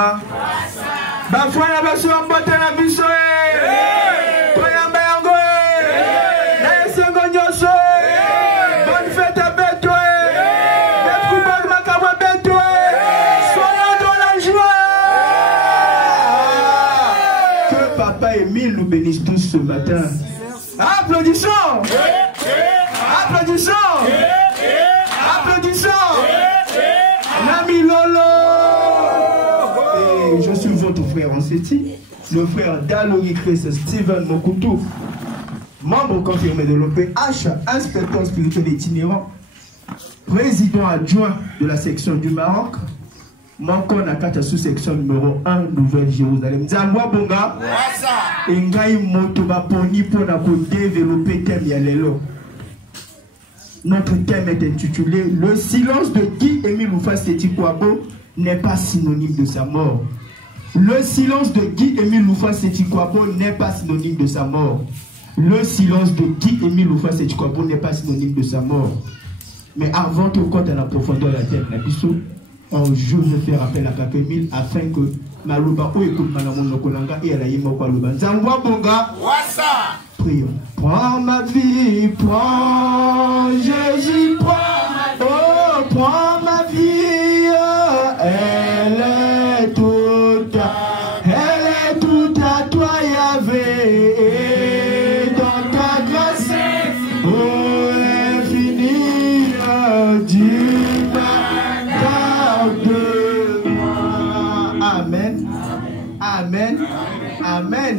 bonga. Bafwana baso mbote na biso Toyamba yango Na esengo nyoso Bonne fête à Beto Betkoubal Makabwa Beto Soyons dans la joie. Que Papa Émile nous bénisse tous ce matin. Applaudissons. Applaudissons. Applaudissons. Nami Lolo. Et je suis votre frère Anseti, le frère Dalori Chris Steven Mokutu, membre confirmé de l'OPH, inspecteur spirituel itinérant, président adjoint de la section du Maroc, Mankon Akata sous-section numéro 1, Nouvelle-Jérusalem. Nzamwa Bonga, Engai Motoba Poni pour développer thème Yalelo. Notre thème est intitulé Le silence de Guy Émile Oufa Seti Kouabo n'est pas synonyme de sa mort. Le silence de Guy Émile Oufa Seti Kouabo n'est pas synonyme de sa mort. Le silence de Guy Émile Oufa Seti Kouabo n'est pas synonyme de sa mort. Mais avant tout compte à la profondeur de la terre, je vais faire appel à Papa Émile afin que Malouba ou écoute Malamon Nokolanga et à la Yémo Kwalouba. Nzamwa Bonga. Prions. Prends ma vie, prends Jésus, prends ma vie, elle est toute à toi, Yahvé, et dans ta grâce, infinie, Dieu garde-moi. Amen, amen, amen.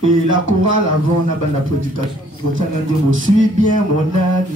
Et la chorale avant la bande d'applaudissement. Je suis bien mon âne.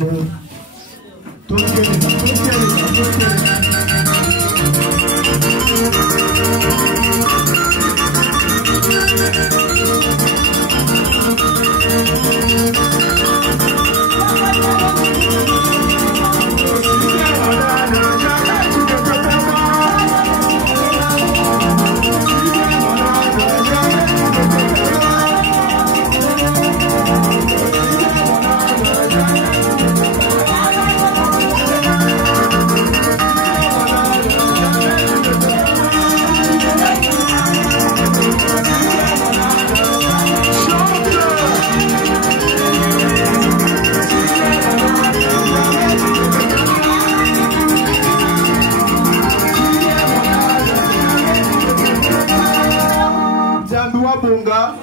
Bonga,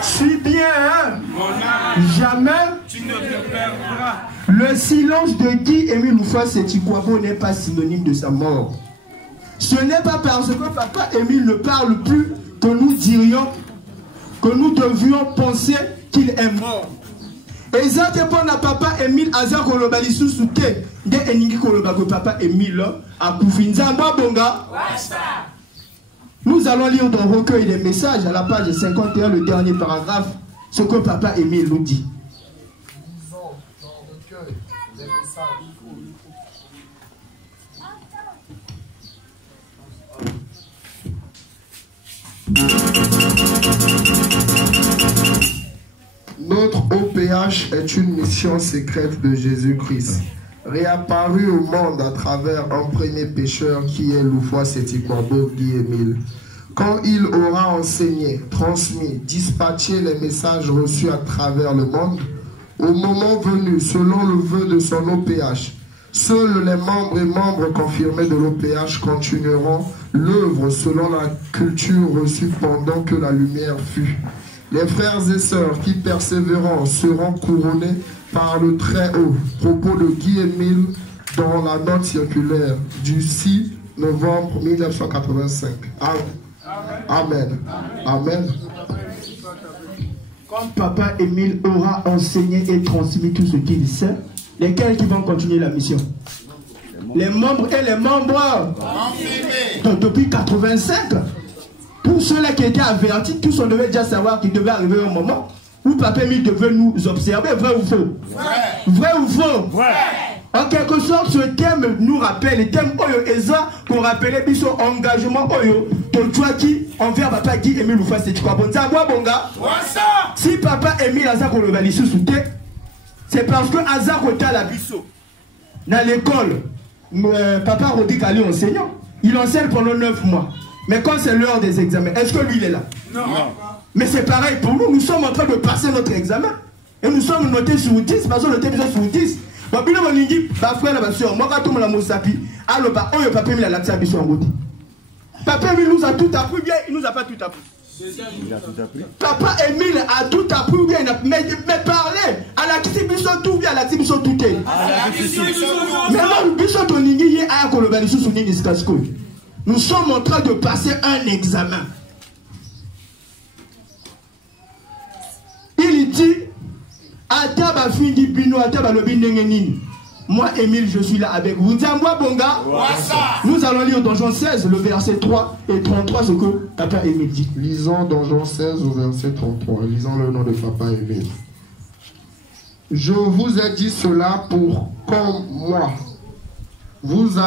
suis bien, hein? Jamais tu ne te perdras. Le silence de Guy Émile Oufa Seti Kouabo n'est pas synonyme de sa mort. Ce n'est pas parce que Papa Émile ne parle plus que nous dirions, que nous devions penser qu'il est mort. Et ça dépend de Papa Émile Azar Kolobali Sousouté, de Eningi Kolobago Papa Émile à Koufinza Bonga. Nous allons lire dans le recueil des messages à la page 51, le dernier paragraphe, ce que Papa Émile nous dit. Lisons dans le recueil des messages. Notre OPH est une mission secrète de Jésus-Christ, réapparu au monde à travers un premier pécheur qui est Loufoua Seti Kouabo Guy Émile. Quand il aura enseigné, transmis, dispatché les messages reçus à travers le monde, au moment venu, selon le vœu de son OPH, seuls les membres et membres confirmés de l'OPH continueront l'œuvre selon la culture reçue pendant que la lumière fut. Les frères et sœurs qui persévéreront seront couronnés par le Très-Haut. Propos de Guy Émile dans la note circulaire du 6 novembre 1985. Amen. Amen. Quand Papa Émile aura enseigné et transmis tout ce qu'il sait, lesquels qui vont continuer la mission? Les membres et les membres. Donc depuis 85, tous ceux-là qui étaient avertis, tous on devait déjà savoir qu'il devait arriver un moment où Papa Émile devait nous observer, vrai ou faux? Vrai ou faux? En quelque sorte, ce thème nous rappelle, le thème Oyo Eza, qu'on rappelait son engagement Oyo, qui envers Papa Guy Émile Oufa Seti Kouabo. Bonga. Si Papa Émile Azar Kolobali Sousouté, c'est parce que Azar Kota la biso. Dans l'école, Papa Rodi Kali enseignant. il enseigne pendant 9 mois. Mais quand c'est l'heure des examens, est-ce que lui il est là? Non. Mais c'est pareil pour nous, nous sommes en train de passer notre examen. Et nous sommes notés sur 10, parce que nous sommes sur 10. Babino Moningi, frère la soeur, moi quand on la mosapi, alors oyo papa mi la laxa biso en route. Papa Émile nous a tout appris, bien il nous a pas tout appris. Il a tout appris. Papa Émile a tout appris, bien mais parler à la kisi biso tout bien à la kisi biso tout est. Mais non biso toningi ye aya ko loba biso sunini skasko. Nous sommes en train de passer un examen. Il dit Ataba findi bino ataba lobi ndengenini. Moi, Émile, je suis là avec vous. Nzambwa Bonga. Nous allons lire dans Jean 16, le verset 3 et 33, ce que Papa Émile dit. Lisons dans Jean 16, au verset 33. Lisons le nom de Papa Émile. Je vous ai dit cela pour, comme moi, vous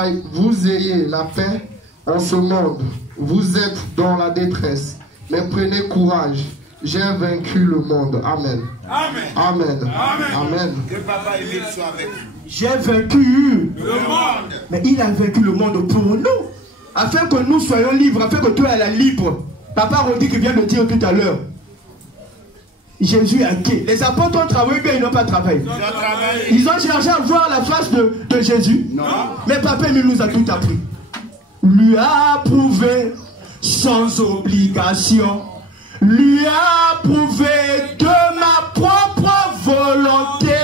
ayez la paix en ce monde. Vous êtes dans la détresse. Mais prenez courage. J'ai vaincu le monde. Amen. Amen. Amen. Amen. Amen. Que Papa Émile soit avec nous. J'ai vaincu le monde. Mais il a vaincu le monde pour nous. Afin que nous soyons libres. Afin que toi elle est libre. Papa Rodi qui vient de dire tout à l'heure. Jésus a qui? Les apôtres ont travaillé, mais ils n'ont pas travaillé. Ils ont cherché à voir la face de Jésus. Non. Mais Papa Émile nous a tout appris. Lui a approuvé sans obligation. Lui a approuvé de ma propre volonté.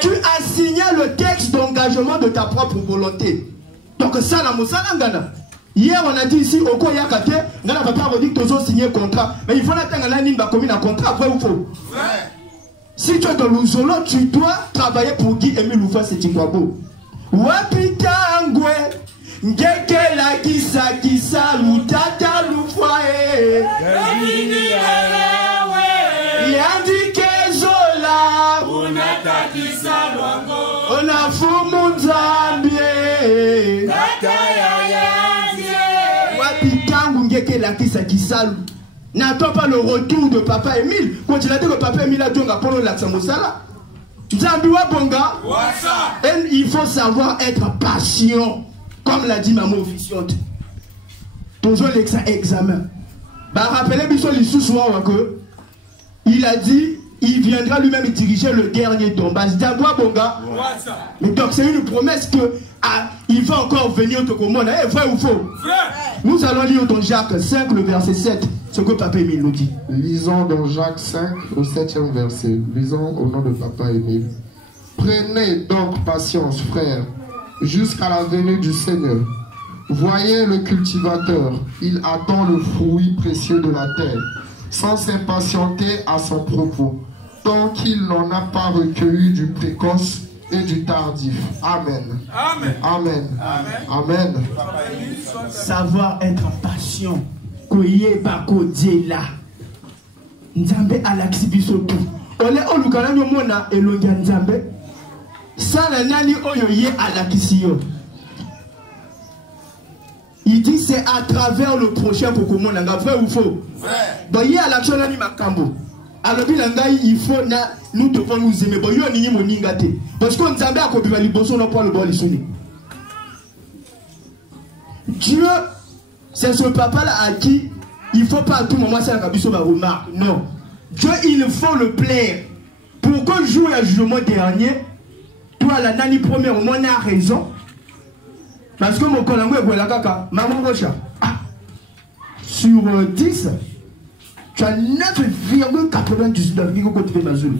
Tu as signé le texte d'engagement de ta propre volonté. Donc ça, la Moussalangana. Hier, on a dit ici, Oko Yakate, Nana Papa a dit que tu as signé contrat. Mais il faut attendre la ligne comme un contrat, vrai ou faux? Si tu es dans l'Ouzolo, tu dois travailler pour Guy Émile Loufa Setingwabo. Wapitangwe, Ngeke la kisa kisa lutata lufae. Yandike zola, unata kisa longo. Ona fumu nzambie. Wapitangu ngeke la kisa kisa. N'attends pas le retour de Papa Émile. Quand il a dit que Papa Émile a dit qu'on a l'accent Moussala. Zambiwa Bonga. Et il faut savoir être patient. Comme l'a dit maman officiante. Toujours l'examen. Bah rappelez Bissot l'issue que il a dit il viendra lui-même diriger le dernier tombage. Zambiwa Bonga. Mais donc c'est une promesse que il va encore venir au Tokomona. Est vrai ou faux? Nous allons lire dans Jacques 5, le verset 7. Ce que Papa Émile nous dit. Lisons dans Jacques 5, au 7e verset. Lisons au nom de Papa Émile. Prenez donc patience, frères, jusqu'à la venue du Seigneur. Voyez le cultivateur, il attend le fruit précieux de la terre, sans s'impatienter à son propos, tant qu'il n'en a pas recueilli du précoce et du tardif. Amen. Amen. Amen. Amen. Amen. Savoir être patient. Koye bako diela. Nzambe alaksi bisoto. Ole olukana nyomona elongia Nzambe. Sana nani oyo ye alakisi yo. Il dit c'est à travers le prochain pour que mon anga vrai ou faux. Vrai. Bon hier à l'action nani makambo. Alors il faut nous devons nous aimer. Bon yo ni moningate. Parce que Nzambe a kobiba liboso na pas le bon lisoni. Dieu, c'est ce papa là à qui il ne faut pas à tout moment faire la remarque. Non. Dieu, il faut le plaire. Pour que jour et jugement dernier, toi la nani première, on a raison. Parce que mon collègue est la caca, maman Rocha. Sur 10, tu as 9,99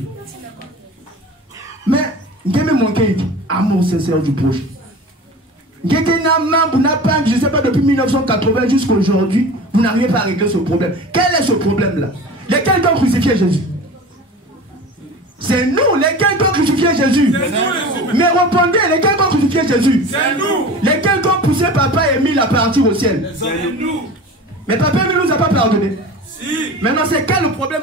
mais, il y a mon amour sincère du proche. Je ne sais pas, depuis 1980 jusqu'à aujourd'hui, vous n'arrivez pas à régler ce problème. Quel est ce problème-là? Lesquels ont crucifié Jésus? C'est nous, lesquels ont crucifié Jésus. Mais répondez, lesquels ont crucifié Jésus? C'est nous. Lesquels ont poussé Papa Émile à partir au ciel? C'est nous. Mais Papa Émile ne nous a pas pardonné. Si. Maintenant, c'est quel le problème?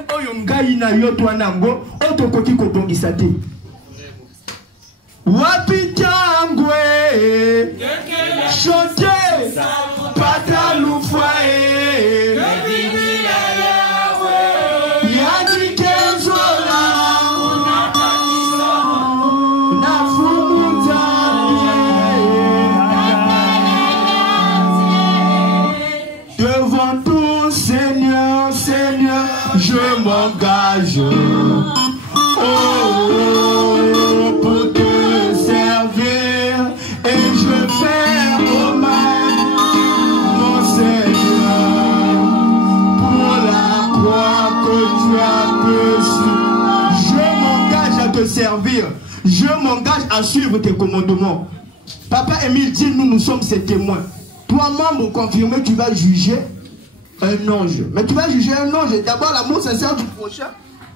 Wapitangwe Chote Pataloufae Yadike Zola Nafumunza m'engage pour te servir et je fais hommage, mon Seigneur, pour la croix que tu as reçue. Je m'engage à te servir, je m'engage à suivre tes commandements. Papa Émile dit, nous sommes ses témoins. Toi, membre confirmé, tu vas juger un ange. Mais tu vas juger un ange. D'abord, l'amour sincère du prochain.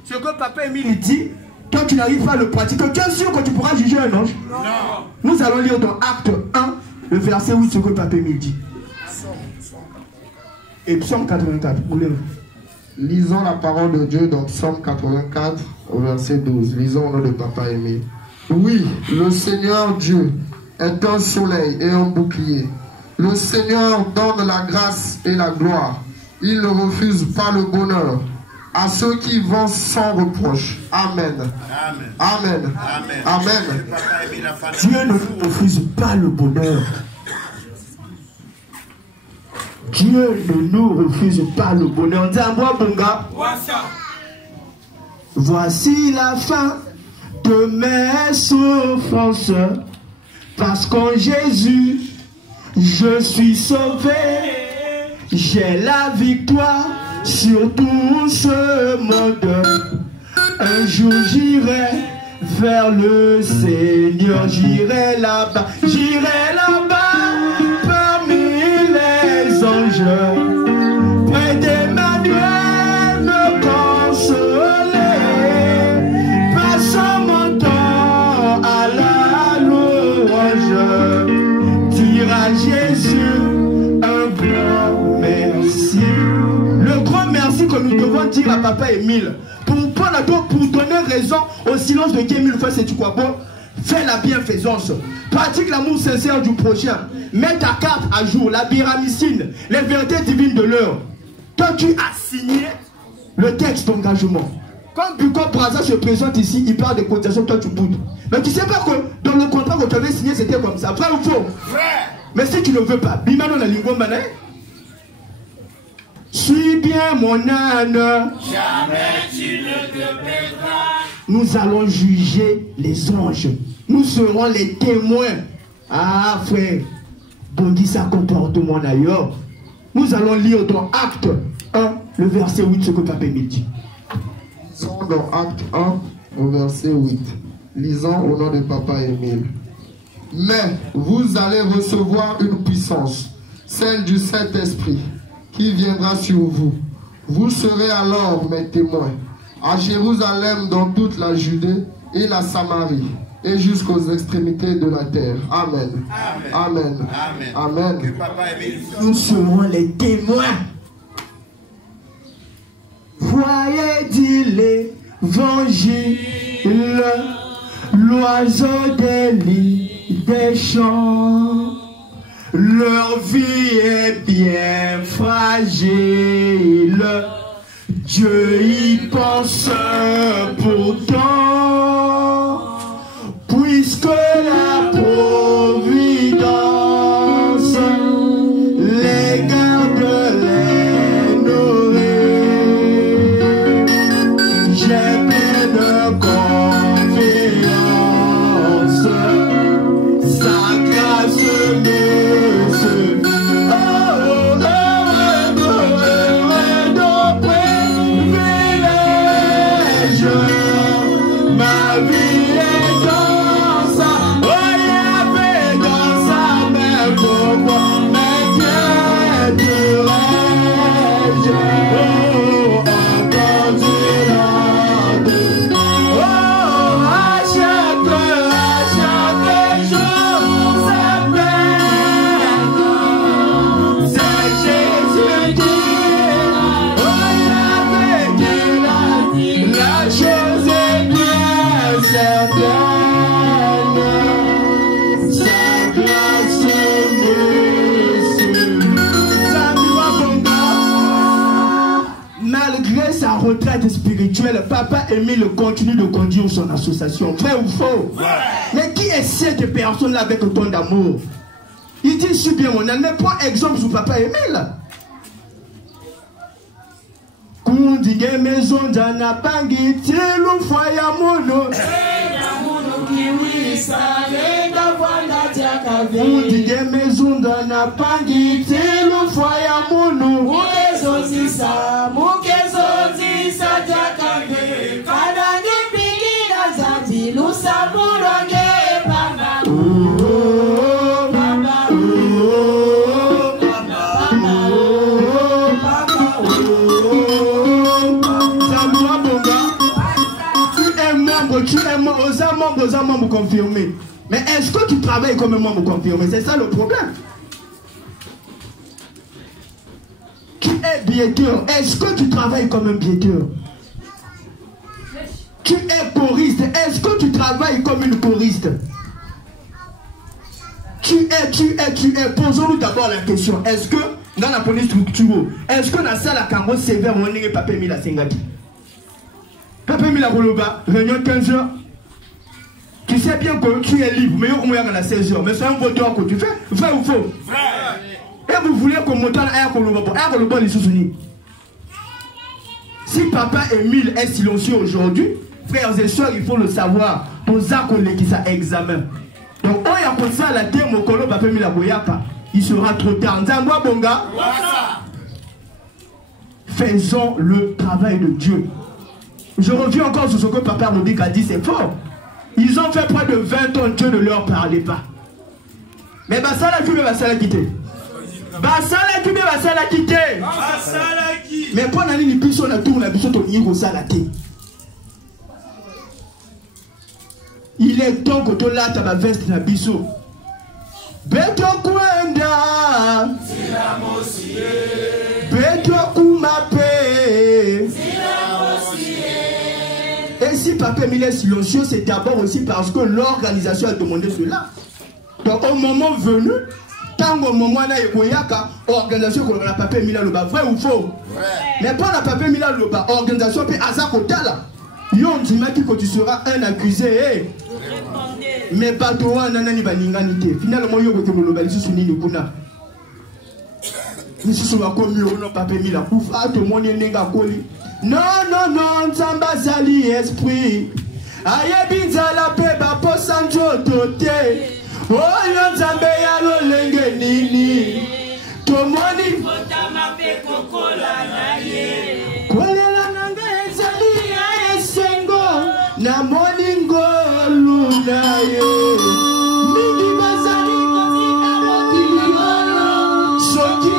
Ce que Papa Émile dit, toi, tu n'arrives pas à le pratiquer. Tu es sûr que tu pourras juger un ange? Non. Nous allons lire dans Acte 1, le verset 8, ce que Papa Émile dit. Et Psaume 84. Lisons la parole de Dieu dans Psaume 84, au verset 12. Lisons au nom de Papa Émile. Oui, le Seigneur Dieu est un soleil et un bouclier. Le Seigneur donne la grâce et la gloire. Il ne refuse pas le bonheur à ceux qui vont sans reproche. Amen. Amen. Amen. Amen. Amen. Dieu ne refuse pas le bonheur. Dieu ne nous refuse pas le bonheur. Voici la fin de mes souffrances, parce qu'en Jésus, je suis sauvé. J'ai la victoire sur tout ce monde. Un jour j'irai vers le Seigneur, j'irai là-bas parmi les anges, près d'Emmanuel me consoler, passant mon temps à la louange, dire à Jésus un grand merci. Le grand merci que nous devons dire à Papa Émile, pour donner raison au silence de Dieu, Émile, c'est tu quoi bon? Fais la bienfaisance, pratique l'amour sincère du prochain, mets ta carte à jour, la biramicine, les vérités divines de l'heure. Toi, tu as signé le texte d'engagement. Quand Buko Braza se présente ici, il parle de cotisation, toi tu boudes. Mais tu sais pas que dans le contrat que tu avais signé, c'était comme ça. Vrai ou faux? Vrai. Mais si tu ne veux pas, Bimano na lingua mané. Suis bien mon âne. Jamais tu ne te perdras. Nous allons juger les anges. Nous serons les témoins. Ah frère, Bondi sa comportement d'ailleurs. Nous allons lire dans Acte 1, le verset 8, ce que Papa Émile dit. Lisons dans Acte 1, au verset 8. Lisons au nom de Papa Émile. Mais vous allez recevoir une puissance, celle du Saint-Esprit, qui viendra sur vous. Vous serez alors mes témoins, à Jérusalem, dans toute la Judée et la Samarie, et jusqu'aux extrémités de la terre. Amen. Amen. Amen. Amen. Nous serons les témoins. Voyez, dit l'évangile, l'oiseau des lits des champs. Leur vie est bien fragile. Dieu y pense pourtant, puisque la providence les garde, les nourrit. J'ai pleine confiance, sa grâce me suffit. Ma vie est dans sa, dans sa main, pourquoi m'inquiéterais-je? Encore du à chaque jour, sa peine, c'est Jésus qui la chose est bien certaine, sa grâce me suffit. Malgré sa retraite spirituelle, Papa Émile continue de conduire son association. Vrai ou faux? Ouais. Mais qui est cette personne-là avec autant d'amour? Il dit si bien mon âme, mais prends exemple sur Papa Émile. Undige maison d'ana pangi tilu foya mono. Undige maison d'ana pangi tilu foya mono. Mukezo zisa jakave. Kadangi pili na zambi lusa muronge panga. Tu es membre confirmé. Mais est-ce que tu travailles comme un membre confirmé? C'est ça le problème. Tu es biéteur. Est-ce que tu travailles comme un biéteur? Tu es choriste. Est-ce que tu travailles comme une choriste? Tu es. Posons-nous d'abord la question. Est-ce que dans la police structurelle, est-ce que dans la salle à Congo sévère, on n'est pas permis la Sengati? Papa Mila Goloba, réunion 15h. Tu sais bien que tu es libre, mais on est à 16h. Mais c'est un voteur que tu fais. Vrai ou faux? Vrai. Et vous voulez qu'on monte à Air Goloba, les sous-unis. Si papa Émile est silencieux aujourd'hui, frères et soeurs, il faut le savoir. Pour ça qu'on est qui ça examen. Donc, on y a comme ça la terre, mon colo, papa Mila Goyapa. Il sera trop tard. Nzamboa Bonga. Faisons le travail de Dieu. Je reviens encore sur ce que Papa Modique a dit, c'est fort. Ils ont fait près de 20 ans, Dieu ne leur parlait pas. Mais Bassala Kube va la quitter. Bassala Kube va la quitter. Mais pour n'aller ni plus on a tout, on a besoin de niveau ça la quitter. Il est temps que tu l'as ta veste na biso. Beto Kwenda. Beto Kumape. Et si Papa Émile est silencieux, c'est d'abord aussi parce que l'organisation a demandé cela. Donc au moment venu, tant au moment où il y a l'organisation qu'on a Papa Émile le bas, vrai ou faux? Mais pas la Papa Émile le bas, organisation peut Azakotala. Yon dit que tu seras un accusé. Mais pas toi, nanani baninganité. Finalement, il y a que le bal sous ni kuna. Ni sous la commune, non Papa Émile kufa to mon nenga koli. Non, non, non, Nzamba Zali esprit. Aye binzala peba po sanjo tote. Oh, yon Nzambe ya lo lenge nini. Tomoni fotama pe kokola na ye. Kolela nanga ezali ya esengo. Na moningo luna ye. Mingi bazali kozika mokili. Soki.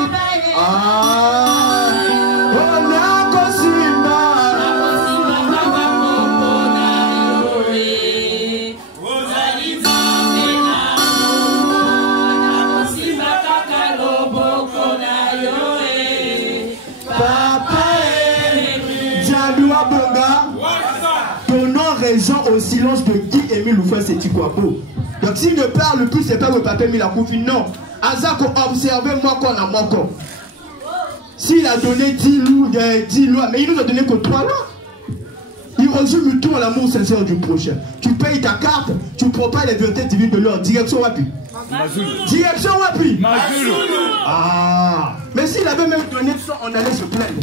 Au silence de Guy Émile Oufoué Sétikwabo. Donc s'il ne parle plus, c'est pas le Papa Émile Akoufi, non. Azako observez moi qu'on a moko. S'il a donné 10 lois, mais il nous a donné que 3 lois. Il résume tout à l'amour sincère du prochain. Tu payes ta carte, tu propages les vérités divines de l'ordre. Direction Wapi. Direction Wapi. Ah. Mais s'il avait même donné ça, on allait se plaindre.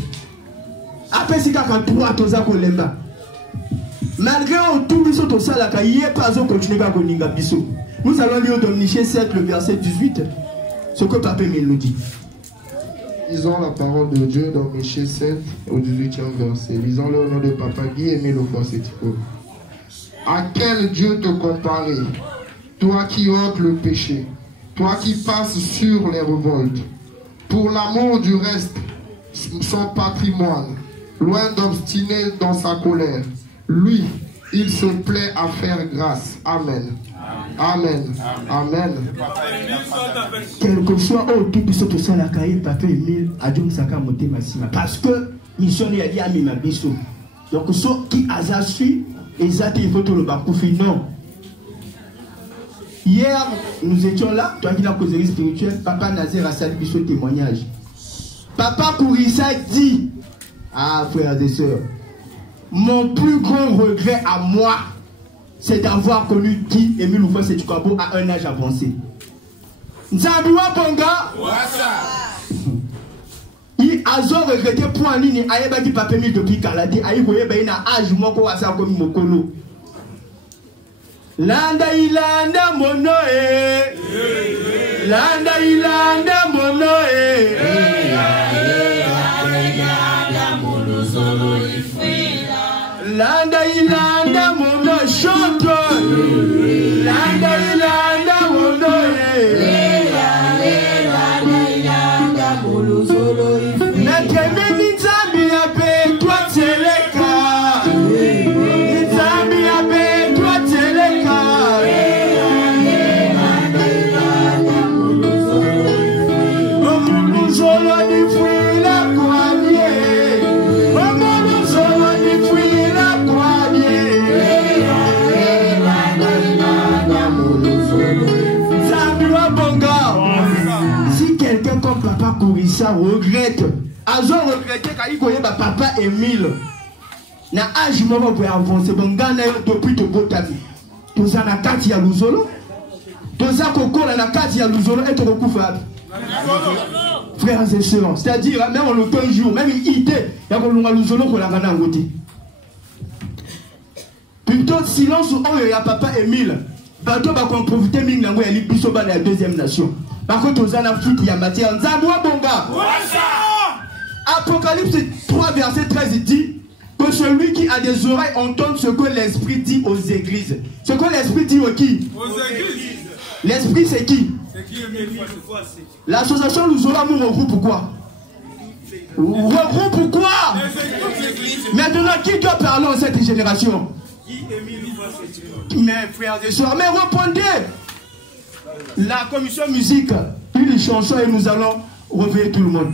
Après, c'est quand 3 Tozako Lemba. Malgré tout ce que ça la il pas continuer à goninga biso. Nous allons lire dans Michée 7 le verset 18. Ce que Papa Émile nous dit. Lisons la parole de Dieu dans Michée 7 au 18e verset. Lisons-le au nom de Papa Guy Émile Oufoué Sétikwabo. À quel Dieu te comparer, toi qui ôtes le péché, toi qui passes sur les révoltes, pour l'amour du reste, son patrimoine, loin d'obstiner dans sa colère. Lui, il se plaît à faire grâce. Amen. Amen. Amen. Quelque soit au tout puissant tout ça la caille Papa Émile Adjum Saka Moté Massima. Parce que mission y a dit à Mima Bisso. Donc ceux qui azasui et zati il faut tout le bakoufi non. Hier nous étions là, toi qui la causerie spirituelle, Papa Nazer a sali Bisso témoignage. Papa Kourissa dit, ah frères et sœurs, mon plus grand regret à moi, c'est d'avoir connu Guy Émile Oufoué Sétikwabo à un âge avancé. Nzambiwa Bonga. Il ni azo regretter point nini ayeba ki papa mi depuis kalate ayi koyeba ina âge moko asa komi mokolo landa ilanda mono landa ilanda mono landa ilanda mono chante landa ilanda mono ça regrette. Azo regrette quand il connaît papa Émile. Na âge moment pour avancer. Bon gana depuis te botami. Tout ça na kati ya luzolo. Tout ça koko na kati ya luzolo et te recouvre. Frères et sœurs, c'est-à-dire même en l'automne jour, même il était, il y a qu'on a luzolo qu'on a gana ngoti. Plutôt silence où il y a papa Émile. Bateau va qu'on profiter ming nango ya libiso ba la deuxième nation. Par contre, aux anafriques, il y a matière. Nzabwa bonga. Apocalypse 3, verset 13 dit que celui qui a des oreilles entende ce que l'Esprit dit aux églises. Ce que l'Esprit dit aux qui? Aux églises. L'Esprit, c'est qui? L'association nous aura nous regroupe quoi? Regroupe quoi? Maintenant, qui doit parler en cette génération? Mes frères et sœurs, mais répondez. La commission musique, une chanson et nous allons réveiller tout le monde.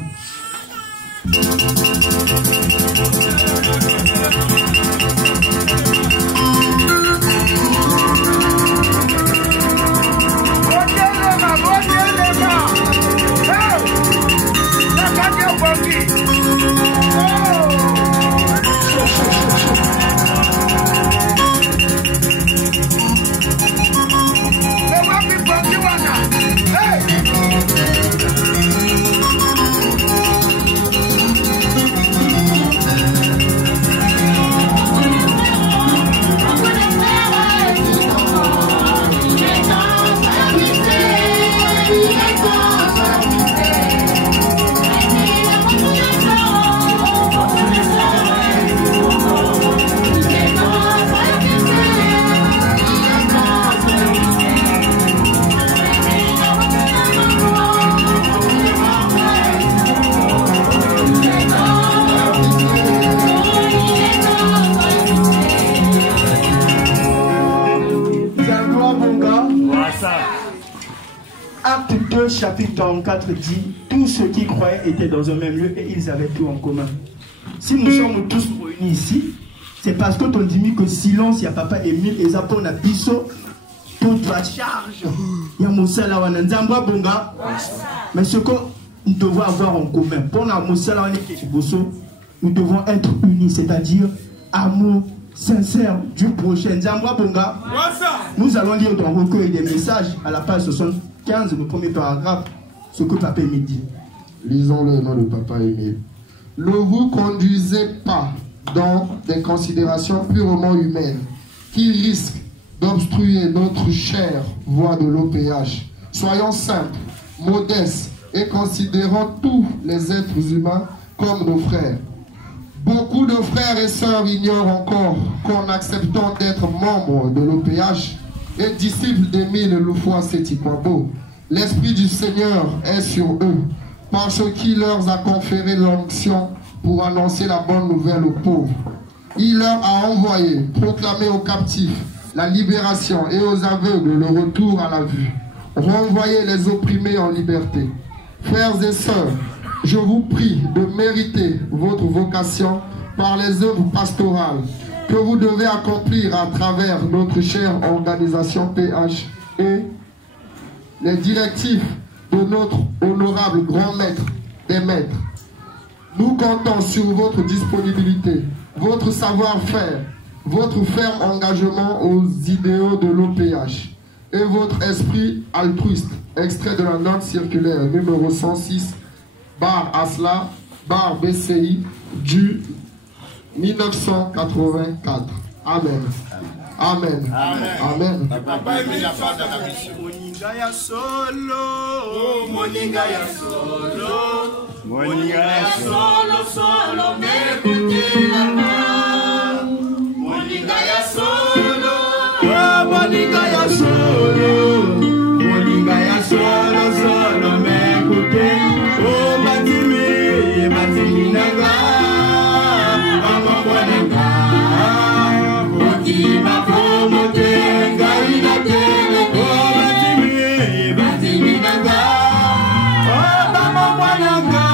Acte 2, chapitre 44 dit tous ceux qui croyaient étaient dans un même lieu et ils avaient tout en commun. Si nous sommes tous réunis ici, c'est parce que ton dit que silence, il y a papa Émile et Zapon a biso, toute la charge. Il y a Moussala Wananzamba Bonga. Mais ce que nous devons avoir en commun, pour la Moussala Wananzamba, nous devons être unis, c'est-à-dire amour sincère du prochain. Zamba Bonga. Nous allons lire dans le recueil des messages à la page 75, le premier paragraphe, ce que papa Émile dit. Lisons le nom de papa Émile. Ne vous conduisez pas dans des considérations purement humaines qui risquent d'obstruer notre chère voie de l'OPH. Soyons simples, modestes et considérons tous les êtres humains comme nos frères. Beaucoup de frères et sœurs ignorent encore qu'en acceptant d'être membre de l'OPH et disciples d'Émile Loufoua Setikwabo, l'Esprit du Seigneur est sur eux, parce qu'il leur a conféré l'onction pour annoncer la bonne nouvelle aux pauvres. Il leur a envoyé proclamer aux captifs la libération et aux aveugles le retour à la vue, renvoyer les opprimés en liberté. Frères et sœurs, je vous prie de mériter votre vocation par les œuvres pastorales que vous devez accomplir à travers notre chère organisation PH et les directives de notre honorable grand maître des maîtres. Nous comptons sur votre disponibilité, votre savoir-faire, votre ferme engagement aux idéaux de l'OPH et votre esprit altruiste, extrait de la note circulaire numéro 106 /Asla barre BCI du 1984. Amen. Amen. Amen. Papa Emile a pas dans la mission. Moninga ya solo. Moninga ya solo. Moninga ya Solo, solo, m'écoutez la main. Moninga ya solo. Moninga ya solo. Moninga ya solo, solo, m'écoutez. Oh, Batimi, Batimi Naga. Maman Bonanga. Motima Pomote, Gaïna Tele. Oh, Batimi, Batimi Naga. Oh, Maman Bonanga.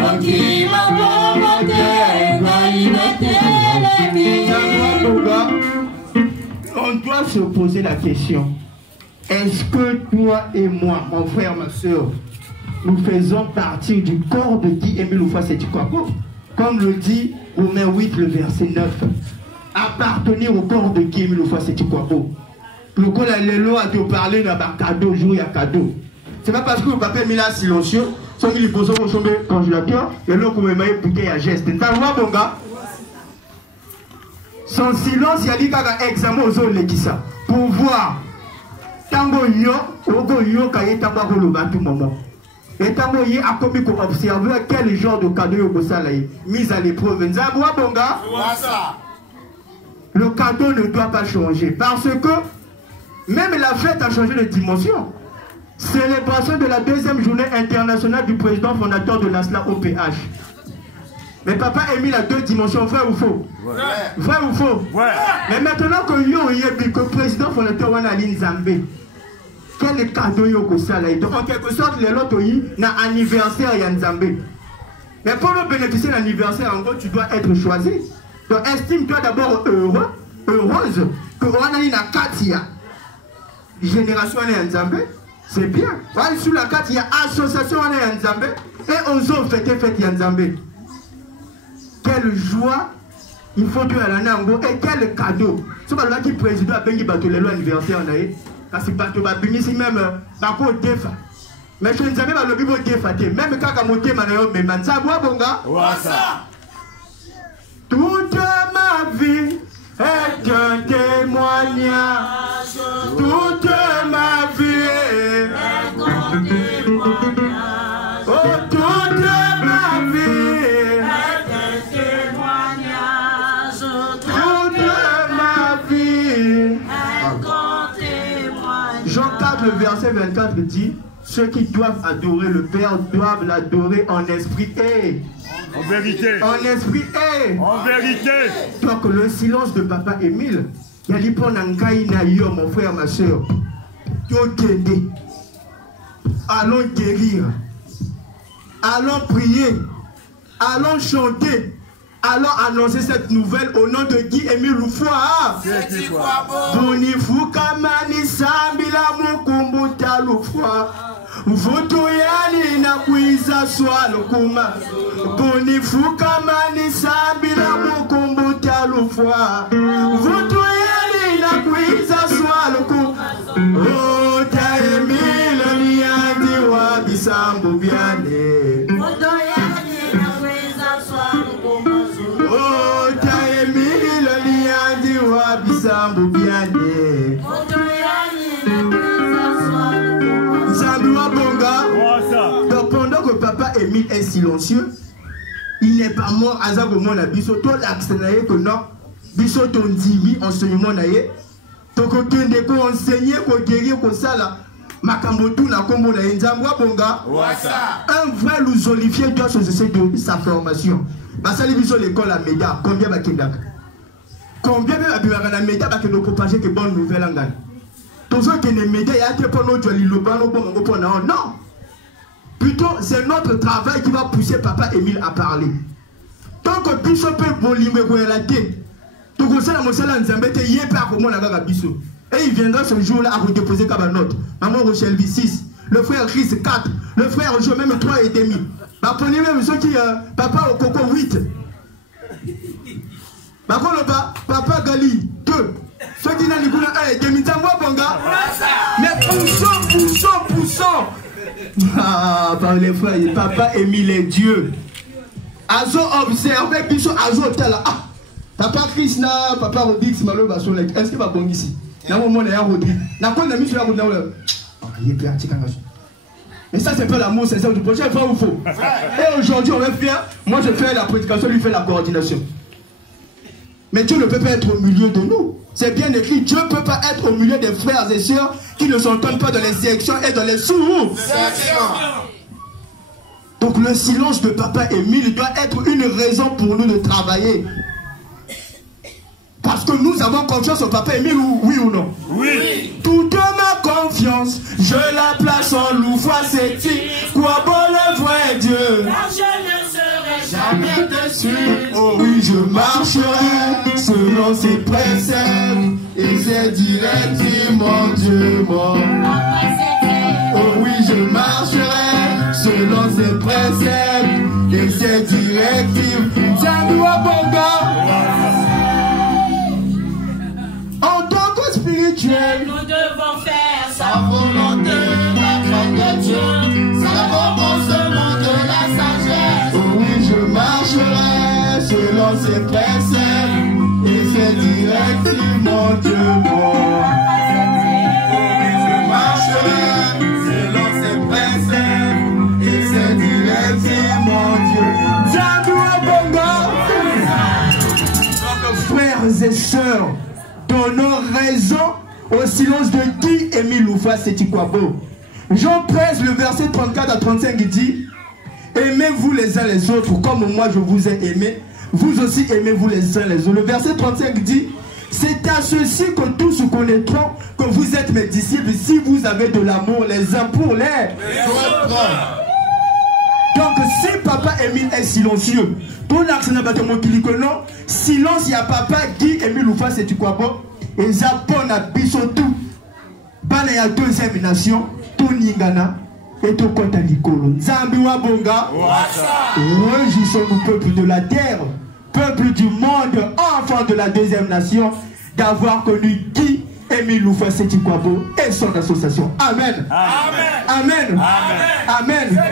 Motima Pomote, Gaïna Tele. On doit se poser la question. Est-ce que toi et moi, mon frère, ma soeur, nous faisons partie du corps de Guy Émile Houphouët-Sétikwabo? Comme le dit Romains 8, le verset 9. Appartenir au corps de Guy Émile Houphouët-Sétikwabo. Le coup, les lois a te parlé d'un cadeau, jour il y a cadeau. C'est pas parce que le papa Émile est silencieux, sans qu'il pose au congélateur, et l'autre, comme il m'a écouté, il y a geste. T'as le droit, mon gars? Son silence, il y a dit qu'il y a un examen aux zones ça. Pour voir. Tango yo, ogo yo, kaye tango le batu moment. Et tango y a commis pour observer quel genre de cadeau yo salaye. Mise à l'épreuve. Nzabwa bonga. Le cadeau ne doit pas changer. Parce que même la fête a changé de dimension. Célébration de la deuxième journée internationale du président fondateur de l'ASLA OPH. Mais papa Émile a deux dimensions, vrai ou faux? Vrai ou faux? Mais maintenant que yo que le président fondateur wana ali Nzambe. Quel cadeau yo ko sala? Donc en quelque sorte les loto yi na anniversaire ya Nzambe. Mais pour le bénéficier de l'anniversaire, en gros, tu dois être choisi. Donc estime-toi d'abord heureux, heureuse que on a une Katia. Génération en Nzambe, c'est bien. Sous la carte, il y a association en Nzambe et on s'en fait Nzambe. Quelle joie il faut que la nango et quel cadeau. C'est pas là qui président a béni bateau les lois anniversaire en aïe. Parce que bateau va béni si même bako défa. Mais je ne sais pas le bibo défa même quand à monter manayo mais man ça boit bonga. Toute ma vie est un témoignage. Toute ma vie est un témoignage. Oh, toute ma vie est un témoignage. Toute ma vie est un témoignage. Jean 4, le verset 24 dit: ceux qui doivent adorer le Père doivent l'adorer en esprit et en vérité. En esprit et en vérité. Donc le silence de papa Émile, il y a dit pour Nangaï Nayo, mon frère, ma soeur. Allons guérir. Allons prier. Allons chanter. Allons annoncer cette nouvelle au nom de Guy Émile Houphouët. Bonifu kamani sambila mukumbuta lufwa. Vutuyani na kuiza swalo kuma. Bonifu kamani sambila mukumbuta lufwa. Vutuyani na kuiza swalo kuma. Oh, ta Emile niandi wa bisambu biane. Vutuyani na kuiza swalo kuma. Oh, ta Emile niandi wa bisambu biane. Donc pendant que papa Émile est silencieux, il n'est pas mort à Zagomo na biso to l'accélérer que non biso ton dimi enseignement naie to ko kende ko enseigner ko guérir ko sala makambo tu na kombo na nzambwa bonga. Un vrai lusolifié doit se cesser de sa formation. Basali biso l'école à média combien ba kindaka? Combien ba bimaka na média ba que nous propager que bonne nouvelle en Ghana. Tous ceux qui ne médias, il y a des gens qui ont non. Plutôt, c'est notre travail qui va pousser papa Émile à parler. Tant que Bishop peut bolimer la tête, tout comme ça, il et il viendra ce jour-là à redéposer comme un autre. Maman Rochelle 6, le frère Chris 4, le frère Joe même 3 et demi. Prenez même ceux qui papa au coco 8. Papa Gali 2. Ceux qui n'ont pas de mais poussons. Ah, par les frères. Papa Émile est Dieu. Azo observe, biso azo tala. Ah, papa Krishna, papa Rodix, malo baso lek. Est-ce que va bon ici? Na moment na Rodix. Na kon na miso ya Rodix. Il est pratique. Et ça c'est pas l'amour, c'est ça du projet, vrai ou faux? Et aujourd'hui on va faire, moi je fais la prédication, lui fait la coordination. Mais Dieu ne peut pas être au milieu de nous. C'est bien écrit, Dieu ne peut pas être au milieu des frères et sœurs qui ne s'entendent pas dans les sections et dans les sous. Donc le silence de papa Émile doit être une raison pour nous de travailler. Parce que nous avons confiance au papa Émile, oui ou non? Oui. Toute ma confiance, je la place en Loufois Seti. Quoi bon le vrai Dieu? Car je ne serai jamais déçu. Oh oui, je marcherai selon ses préceptes et ses directives, mon Dieu, mon. Oh oui, je marcherai selon ses préceptes et ses directives. Tiens-toi, bon gars. En tant que spirituel, Nous devons faire sa volonté, la crainte de Dieu, c'est le commencement de la sagesse. oh oui, je marcherai selon ses préceptes et ses directives, mon Dieu, mon. Oh oui, je marcherai selon ses préceptes et ses directives, mon Dieu. Tiens-toi, bon gars. Donc, frères et sœurs, donnons raison au silence de Guy Émile Loufois Seti-Kwabo. Jean 13, le verset 34 à 35, il dit: aimez-vous les uns les autres comme moi je vous ai aimé, vous aussi aimez-vous les uns les autres. Le verset 35 dit: c'est à ceci que tous connaîtront que vous êtes mes disciples si vous avez de l'amour les uns pour les autres. Donc si papa Émile est silencieux, ton accent n'a pas de mot qui dit que non, silence, il y a papa Guy Émile Loufois Seti-Kwabo. Et Japon a biso tout. Bana ya deuxième nation, tout Ningana et tout Kota Nikolo. Zambiwa Bonga. Régissons-nous, peuple de la terre, peuple du monde, enfant de la deuxième nation, d'avoir connu Guy Émile Loufois Seti-Kwabo et son association. Amen. Amen. Amen. Amen.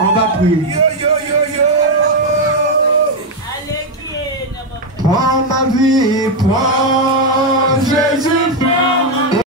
On va prier. Prends ma vie, prends Jésus.